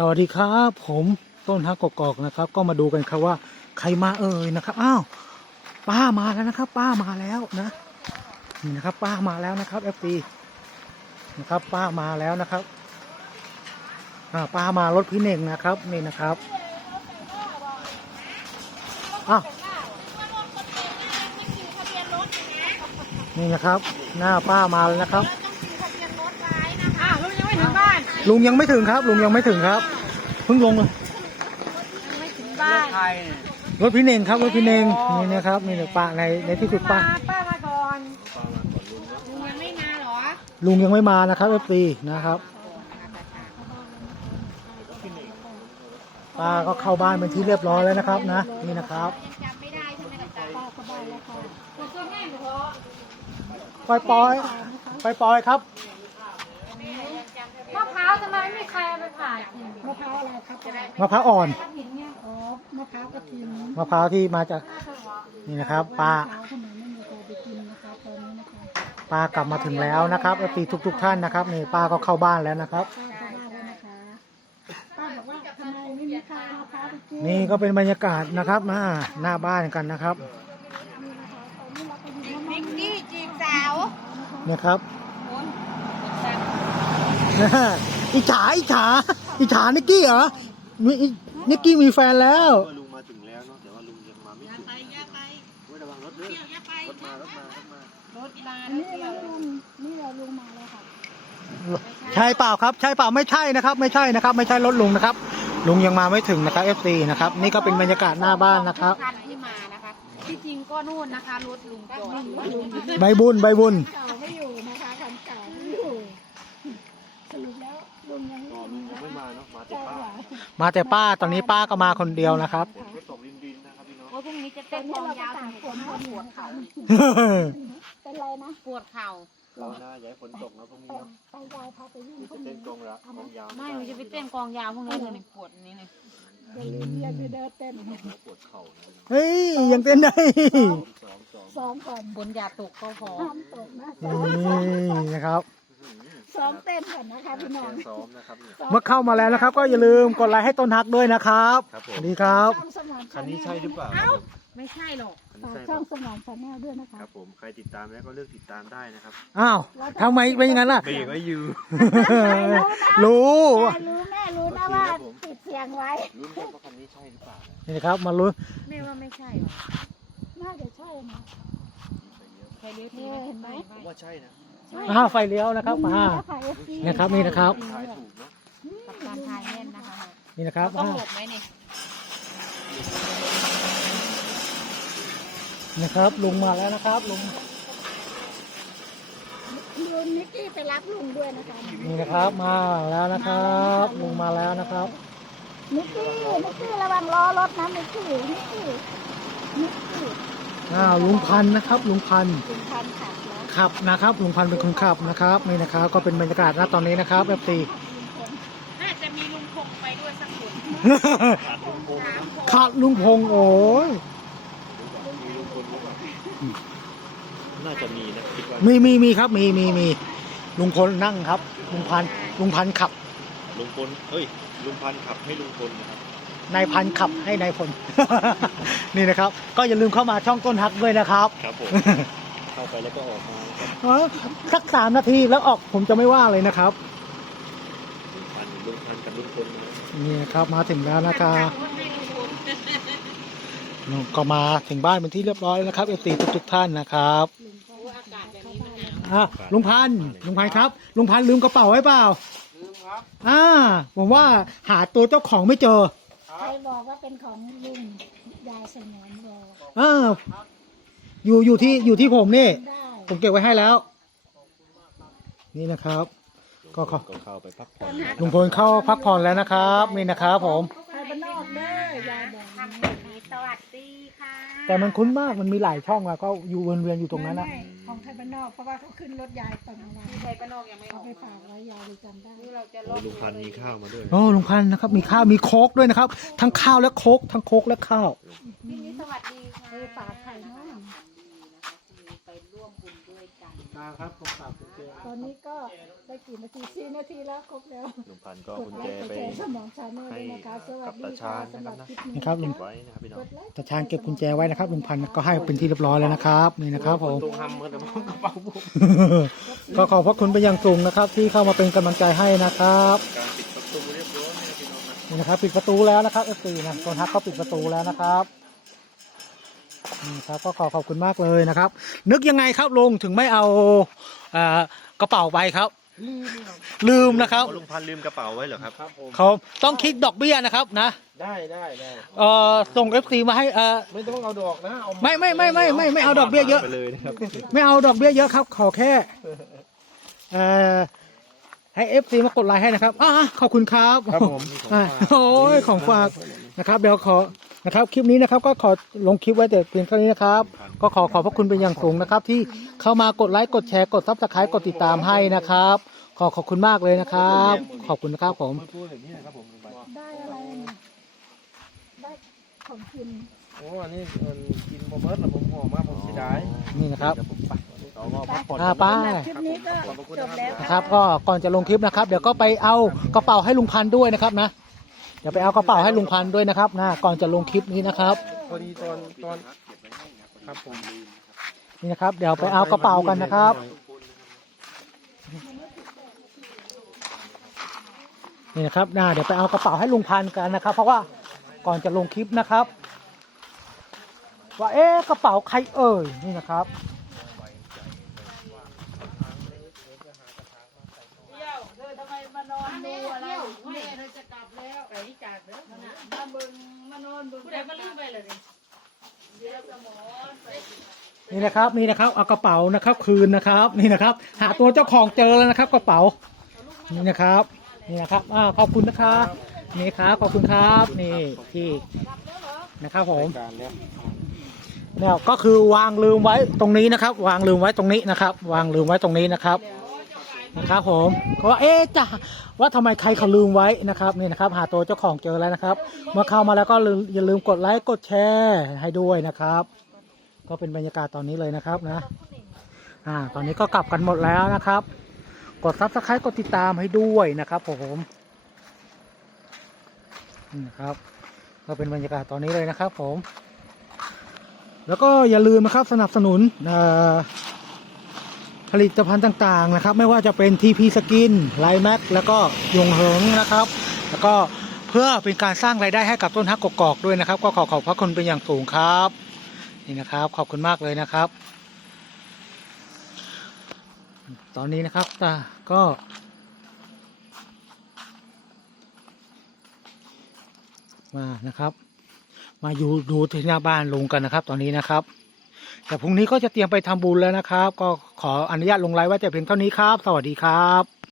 สวัสดีครับ ผมต้นฮักกอกๆนะครับ ก็มาดูกันครับว่า ใครมาเอ่ยนะครับอ้าวป้ามาแล้วนะครับ ป้ามาแล้วนะนี่นะครับ ป้ามาแล้วนะครับเอฟซีนะครับ ป้ามาแล้วนะครับอ่าป้ามารถพี่เน่งนะครับนี่นะครับอ้าวนี่นะครับ หน้าป้ามาแล้วนะครับ อ้าวลูกยังไม่ถึงบ้าน ลุงยังไม่ถึงครับ ลุงยังไม่ถึงครับ เพิ่งลงเลยไม่ถึงบ้านรถพี่เน่งครับรถพี่เน่งนี่นะครับนี่เนี่ยป้าในในที่สุดป้าป้ามาก่อนลุงยังไม่มาเหรอลุงยังไม่มานะครับเอฟซีนะครับป้าก็เข้าบ้านเป็นที่เรียบร้อยแล้วนะครับนะนี่นะครับยังจำไม่ได้ใช่ไหมกับตาป้าสบายแล้วค่ะตัวแม่หนูเหรอปล่อยปล่อยปล่อยปล่อยครับ มะพร้าวทำไมไม่มีใครเอาไปผ่ากิน มะพร้าวอะไรครับจะได้มะพร้าวอ่อนกระถินเนี่ยอ๋อมะพร้าวกระถินมะพร้าวที่มาจากนี่นะครับป้ามะพร้าวทำไมไม่มีใครไปกินนะคะตอนนี้นะคะป้ากลับมาถึงแล้วนะครับเอฟซีทุกทุก ๆ ท่านนะครับนี่ป้าก็เข้าบ้านแล้วนะครับป้าเข้าบ้านแล้วนะคะป้าบอกว่าทำไมไม่มีใครเอามะพร้าวไปกินนี่ก็เป็นบรรยากาศนะครับหน้าหน้าบ้านกันนะครับนี่นะคะตอนนี้เราไปอยู่มิกกี้จีบสาวเนี่ยครับโอนอิจฉาอิจฉาอิจฉานิกกี้เหรอมีอินิกกี้มีแฟนแล้ว ว่าลุงมาถึงแล้วเนาะแต่ว่าลุงยังมาไม่ถึงไปอย่าไปเว้ยระวังรถด้วยเที่ยวอย่าไปรถมารถมารถมา รถมาอันนี้เราลุงนี่เราลุงมาแล้วค่ะ ใช่เปล่าครับ ใช่เปล่าไม่ใช่นะครับ ไม่ใช่นะครับ ไม่ใช่รถลุงนะครับ ลุงยังมาไม่ถึงนะครับ FC นะครับ นี่ก็เป็นบรรยากาศหน้าบ้านนะครับ คันที่มานะคะ ที่จริงก็นู่นนะคะรถลุงจอดอยู่ใบบุญใบบุญ เก่าไม่อยู่นะคะคันเก่าไม่อยู่ สรุปแล้ว ลุงยังก็ไม่ยังไม่มาเนาะมาแต่ใช่ป้าค่ะมาแต่ป้าตอนนี้ป้าก็มาคนเดียวนะครับ ฝนก็ตกริมดินนะครับพี่น้องโอ้ยพรุ่งนี้จะเต้นกลองยาวถึงหัวปวดเข่าเป็นไรนะปวดเข่าเราหน้าอย่าให้ฝนตกนะพรุ่งนี้เนาะไปยายพาไปวิ่งจะพรุ่งเต้นี้นกองรักกองยาวไม่หนูจะไปเต้นกลองยาวพรุ่งนี้เลยปวดนี้เลยอย่าลืมเรียกไปเดินเต้นปวดเข่านะเฮ้ยยังเต้นได้สองสองซ้อมก่อนฝนอย่าตกก็พอห้ามตกนะนี่นะครับ ซ้อมเต้นก่อนนะคะพี่น้องซ้อมนะครับเนี่ย เมื่อเข้ามาแล้วนะครับ ก็อย่าลืมกดไลค์ให้ต้นฮักด้วยนะครับครับผม สวัสดีครับ ช่องสมอนคันนี้ใช่หรือเปล่าไม่ใช่หรอก คันนี้ฝากใช่ช่องเปล่าสมอนชาแนลด้วยนะคะ ครับผมใครติดตามแล้วก็เลือกติดตามได้นะครับอ้าวทำไมเป็นอย่างนั้นล่ะ เบรกไว้อยู่ รู้ แม่รู้แม่รู้นะว่าติดเสียงไว้ ลุ้นกันว่าคันนี้ใช่หรือเปล่านะนี่นะครับมาลุ้นแม่ว่าไม่ใช่หรอกน่าจะใช่นะใครเลี้ยวทีนี่เห็นไหมผมว่าใช่นะ อ้าวไฟเลี้ยวนะครับอ่าค่ะ FC นะครับนี่นะครับถ่ายถูกเนาะกับการทายแน่นนะคะนี่นะครับต้องอ่าหลบไหมนี่นะครับลุงมาแล้วนะครับลุงลุงนิกกี้ไปรับลุงด้วยนะคะนี่นะครับมาแล้วนะครับลุงมาแล้วนะครับนิกกี้นิกกี้ระวังล้อรถนะนิกกี้นิกกี้นิกกี้อ้าวลุงพันธุ์นะครับลุงพันธุ์ลุงพันขับแล้ว ขับนะครับลุงพันธุ์เป็นคนขับนะครับนี่นะครับก็เป็นบรรยากาศณตอนนี้นะครับแบบตีน่าจะมีลุงพงไปด้วยสักคนสามคนขาดลุงพงษ์โอ้ยมีลุงพลหรือเปล่าน่าจะมีนะคิดว่ามีมีมีครับมีมีมีลุงพลนั่งครับ ลุงพันธุ์ลุงพันธุ์ขับลุงพลเฮ้ยลุงพันขับให้ลุงพลนะครับนายพันธุ์ขับให้นายพล นี่นะครับ ก็อย่าลืมเข้ามาช่องต้นฮักด้วยนะครับ ครับผม เข้าไปแล้วก็ออกมานะครับเออสักสามนาทีแล้วออกผมจะไม่ว่าเลยนะครับ ลุงพันลุงพันกับลุงพลนะครับ นี่นะครับมาถึงแล้วนะครับขับรถให้ลุงพลนู่นก็มาถึงบ้านเป็นที่เรียบร้อยแล้วนะครับเอฟซีทุกทุกๆท่านนะครับโอ้อากาศแบบนี้มันหนาวอะลุงพันธุ์ลุงพันธุ์ครับ ลุงพันธุ์ลืมกระเป๋าไว้เปล่าลืมครับอ่าผมว่าหาตัวเจ้าของไม่เจอ ใครบอกว่าเป็นของลุงยายสมอนบอก เออ อยู่อยู่ที่อยู่ที่ผมนี่ ได้ผมเก็บไว้ให้แล้ว นี่นะครับ ก็ขอก็เข้าไปพักผ่อนลุงพลเข้าพักผ่อนแล้วนะครับนี่นะครับผมใครบ้านนอกเด้อยายบอกทำแบบนี้สวัสดีค่ะแต่มันคุ้นมากมันมีหลายช่องอะก็อยู่วนเวียนอยู่ตรงนั้นอะไม่ไม่ของไทยบ้านนอกเพราะว่าเขาขึ้นรถยายตอนกลางวันใครก็นอกยังไม่อเอาอกไปฝากไว้ยายเลยจำได้นี่เราจะลโอ้บลุงพันมีข้าวมาด้วยโอ้ลุงพันธุ์นะครับ มีข้าวมีโค้กด้วยนะครับ ทั้งข้าวและโค้กทั้งโค้กและข้าวพี่นี้สวัสดีค่ะเออฝากใครเนาะ ไปร่วมบุญด้วยกันมาครับผมฝากกุญแจตอนนี้ก็ได้กี่นาทีสี่นาทีแล้วครบแล้วลุงพันธุ์ก็กกุดญไลแจค์กดไป แชร์สมองชาแนลด้วยนะคะสวัสดีค่ะสำหรับคลิปนี้นะครับลุง ไว้นะครับพี่น้องกดไลค์ ตาชาญเก็บกุญแจไว้นะครับลุงพันธุ์ก็ให้เป็นที่เรียบร้อยแล้วนะครับนี่นะครับผมตรงทำกันแต่ผมกระเป๋าผมก็ขอบพระคุณไปนอย่างสูงนะครับ ที่เข้ามาเป็นกำลังใจให้นะครับการปิดประตูเรียบร้อยนะพี่น้องนะ นี่นะครับ ปิดประตูแล้วนะครับเอฟซีนะโซนฮักก็ปิดประตูแล้วนะครับ นี่ครับก็ขอขอบคุณมากเลยนะครับ นึกยังไงครับลุงถึงไม่เอาอ่ากระเป๋าไปครับ ลืมนะครับลุงพันธุ์ลืมกระเป๋าไว้เหรอครับครับผมเขาต้องคิดดอกเบี้ยนะครับนะได้ได้ได้เอ่อส่งเอฟซีมาให้เอ่อไม่ต้องเอาดอกนะเอาไม่ไม่ไม่ไม่ไม่ไม่เอาดอกเบี้ยเยอะ ไปเลยนะครับ ไม่เอาดอกเบี้ยเยอะครับ ขอแค่เอ่อให้เอฟซีมากดไลค์ให้นะครับอ่าขอบคุณครับครับผม อ่าโอ้ยของฝากนะครับ เดี๋ยวขอ นะครับคลิปนี้นะครับก็ขอลงคลิปไว้แต่เพียงเท่านี้นะครับ ก็ขอขอบพระคุณเป็นอย่างสูงนะครับ ที่เข้ามากดไลค์กดแชร์กดซับสไครต์กดติดตามให้นะครับ ขอขอบคุณมากเลยนะครับ ขอบคุณนะครับผม พูดอย่างนี้นะครับผมลุงพันธุ์ได้อะไรเนี่ยได้ของกิน โอ้อันนี้มันกินโมเบิร์ตแล้วผมห่อมาผมเสียดายนี่นะครับผมไปเราก็พักผ่อนอ่าไปสำหรับคลิปนี้ก็จบแล้ว นะครับก็ก่อนจะลงคลิปนะครับ เดี๋ยวก็ไปเอากระเป๋าให้ลุงพันธุ์ด้วยนะครับนะ เดี๋ยวไปเอากระเป๋าให้ลุงพันธุ์ด้วยนะครับนะก่อนจะลงคลิปนี้นะครับ พอดีตอนตอนครับผมนี่นะครับ เดี๋ยวไปเอากระเป๋ากันนะครับ นี่นะครับนะเดี๋ยวไปเอากระเป๋าให้ลุงพันธุ์กันนะครับ เพราะว่าก่อนจะลงคลิปนะครับ ว่าเอ๊ะกระเป๋าใครเอ่ยนี่นะครับ เที่ยวเธอทำไมมานอนดูอะไรแม่เธอจะกลับแล้วไอ้จากเด้อนะมาเบิ่งมานอนเบิ่งผู้ใดมาลืมไปเลยนี่เดี๋ยวสมอนไป นี่นะครับนี่นะครับเอากระเป๋านะครับ คืนนะครับ นี่นะครับ หาตัวเจ้าของเจอแล้วนะครับ กระเป๋านี่นะครับนี่นะครับอ่าขอบคุณนะครับนี่ครับขอบคุณครับนี่ที่นะครับผมแล้วเนี่ยก็คือวางลืมไว้ตรงนี้นะครับ วางลืมไว้ตรงนี้นะครับ วางลืมไว้ตรงนี้นะครับนะครับผมก็ว่าเอ๊ะจะว่าทำไมใครเขาลืมไว้นะครับนี่นะครับ หาตัวเจ้าของเจอแล้วนะครับ เมื่อเข้ามาแล้วก็อย่าลืมกดไลค์กดแชร์ให้ด้วยนะครับ ก็เป็นบรรยากาศตอนนี้เลยนะครับนะ อ่า ตอนนี้ก็กลับกันหมดแล้วนะครับ กดซับสไครต์กดติดตามให้ด้วยนะครับผมนะครับ ก็เป็นบรรยากาศตอนนี้เลยนะครับ ผม แล้วก็อย่าลืมนะครับสนับสนุนเอ่อผลิตภัณฑ์ต่างๆนะครับ ไม่ว่าจะเป็น TP Skin ไลแม็กแล้วก็ยงเหิงนะครับ แล้วก็เพื่อเป็นการสร้างรายได้ให้กับต้นฮักกอกๆด้วยนะครับ ก็ขอขอบพระคุณเป็นอย่างสูงครับ นี่นะครับ ขอบคุณมากเลยนะครับ ตอนนี้นะครับตาก็มานะครับ มาอยู่ดูที่หน้าบ้านลุงกันนะครับ ตอนนี้นะครับ แต่พรุ่งนี้ก็จะเตรียมไปทำบุญแล้วนะครับ ก็ขออนุญาตลงไลน์ไว้แต่เพียงเท่านี้ครับ สวัสดีครับ